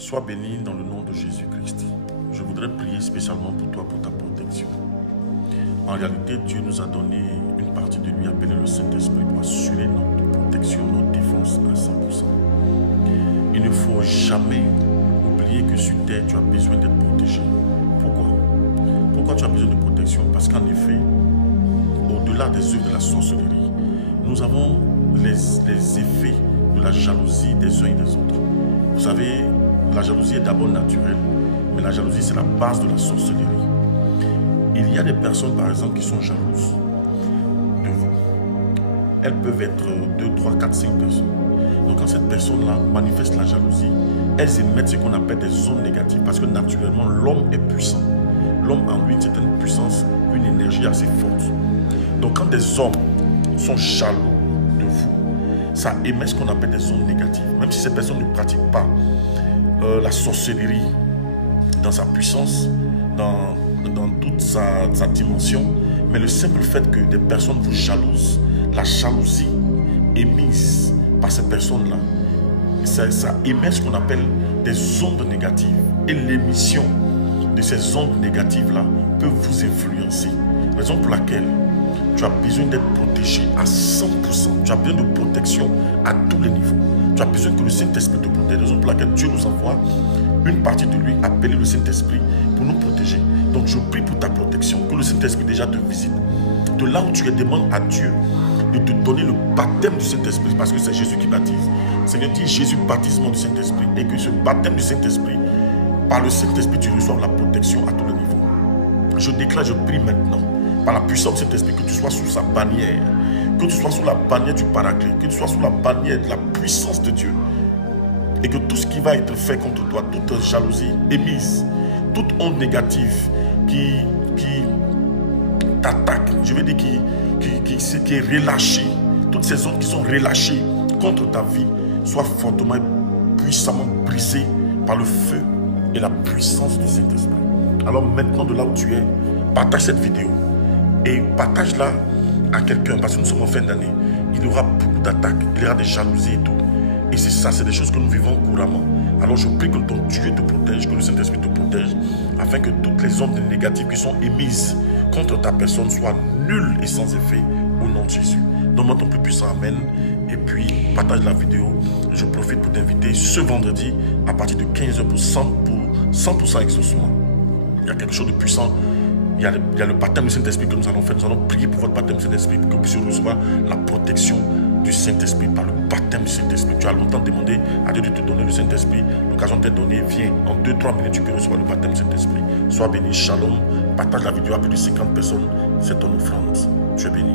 Sois béni dans le nom de Jésus-Christ. Je voudrais prier spécialement pour toi, pour ta protection. En réalité, Dieu nous a donné une partie de lui appelée le Saint-Esprit pour assurer notre protection, notre défense à 100%. Il ne faut jamais oublier que sur terre, tu as besoin d'être protégé. Pourquoi? Pourquoi tu as besoin de protection? Parce qu'en effet, au-delà des œuvres de la sorcellerie, nous avons les effets de la jalousie des uns et des autres. Vous savez, la jalousie est d'abord naturelle, mais la jalousie, c'est la base de la sorcellerie. Il y a des personnes, par exemple, qui sont jalouses de vous. Elles peuvent être 2, 3, 4, 5 personnes. Donc, quand cette personne-là manifeste la jalousie, elles émettent ce qu'on appelle des ondes négatives, parce que naturellement, l'homme est puissant. L'homme en lui, une certaine puissance, une énergie assez forte. Donc, quand des hommes sont jaloux de vous, ça émet ce qu'on appelle des ondes négatives. Même si ces personnes ne pratiquent pas la sorcellerie dans sa puissance, dans toute sa dimension, mais le simple fait que des personnes vous jalousent, la jalousie émise par ces personnes-là, ça émet ce qu'on appelle des ondes négatives. Et l'émission de ces ondes négatives-là peut vous influencer. Raison pour laquelle tu as besoin d'être protégé à 100%. Tu as besoin de protection à tous les niveaux. Tu as besoin que le Saint-Esprit te protège. Raison pour laquelle Dieu nous envoie une partie de lui appelée le Saint-Esprit pour nous protéger. Donc je prie pour ta protection, que le Saint-Esprit déjà te visite. De là où tu es, demande à Dieu de te donner le baptême du Saint-Esprit, parce que c'est Jésus qui baptise. Seigneur, dit Jésus, baptisement du Saint-Esprit, et que ce baptême du Saint-Esprit, par le Saint-Esprit, tu reçois la protection à tous les niveaux. Je déclare, je prie maintenant, par la puissance de cet esprit, que tu sois sous sa bannière, que tu sois sous la bannière du Paraclet, que tu sois sous la bannière de la puissance de Dieu, et que tout ce qui va être fait contre toi, toute jalousie émise, toute onde négative qui t'attaque, je veux dire qui est relâchée, toutes ces ondes qui sont relâchées contre ta vie, soient fortement et puissamment brisées par le feu et la puissance du Saint-Esprit. Alors maintenant, de là où tu es, partage cette vidéo et partage-la à quelqu'un, parce que nous sommes en fin d'année. Il y aura beaucoup d'attaques, il y aura des jalousies et tout. Et c'est ça, c'est des choses que nous vivons couramment. Alors je prie que ton Dieu te protège, que le Saint-Esprit te protège, afin que toutes les ondes négatives qui sont émises contre ta personne soient nulles et sans effet au nom de Jésus. Donne-moi ton plus puissant Amen. Et puis partage la vidéo. Je profite pour t'inviter ce vendredi à partir de 15h pour 100% exaucement. Il y a quelque chose de puissant. Il y a le baptême du Saint-Esprit que nous allons faire. Nous allons prier pour votre baptême du Saint-Esprit pour que vous puissiez recevoir la protection du Saint-Esprit par le baptême du Saint-Esprit. Tu as longtemps demandé à Dieu de te donner le Saint-Esprit. L'occasion t'est donnée. Viens, en 2-3 minutes, tu peux recevoir le baptême du Saint-Esprit. Sois béni. Shalom. Partage la vidéo à plus de 50 personnes. C'est ton offrande. Tu es béni.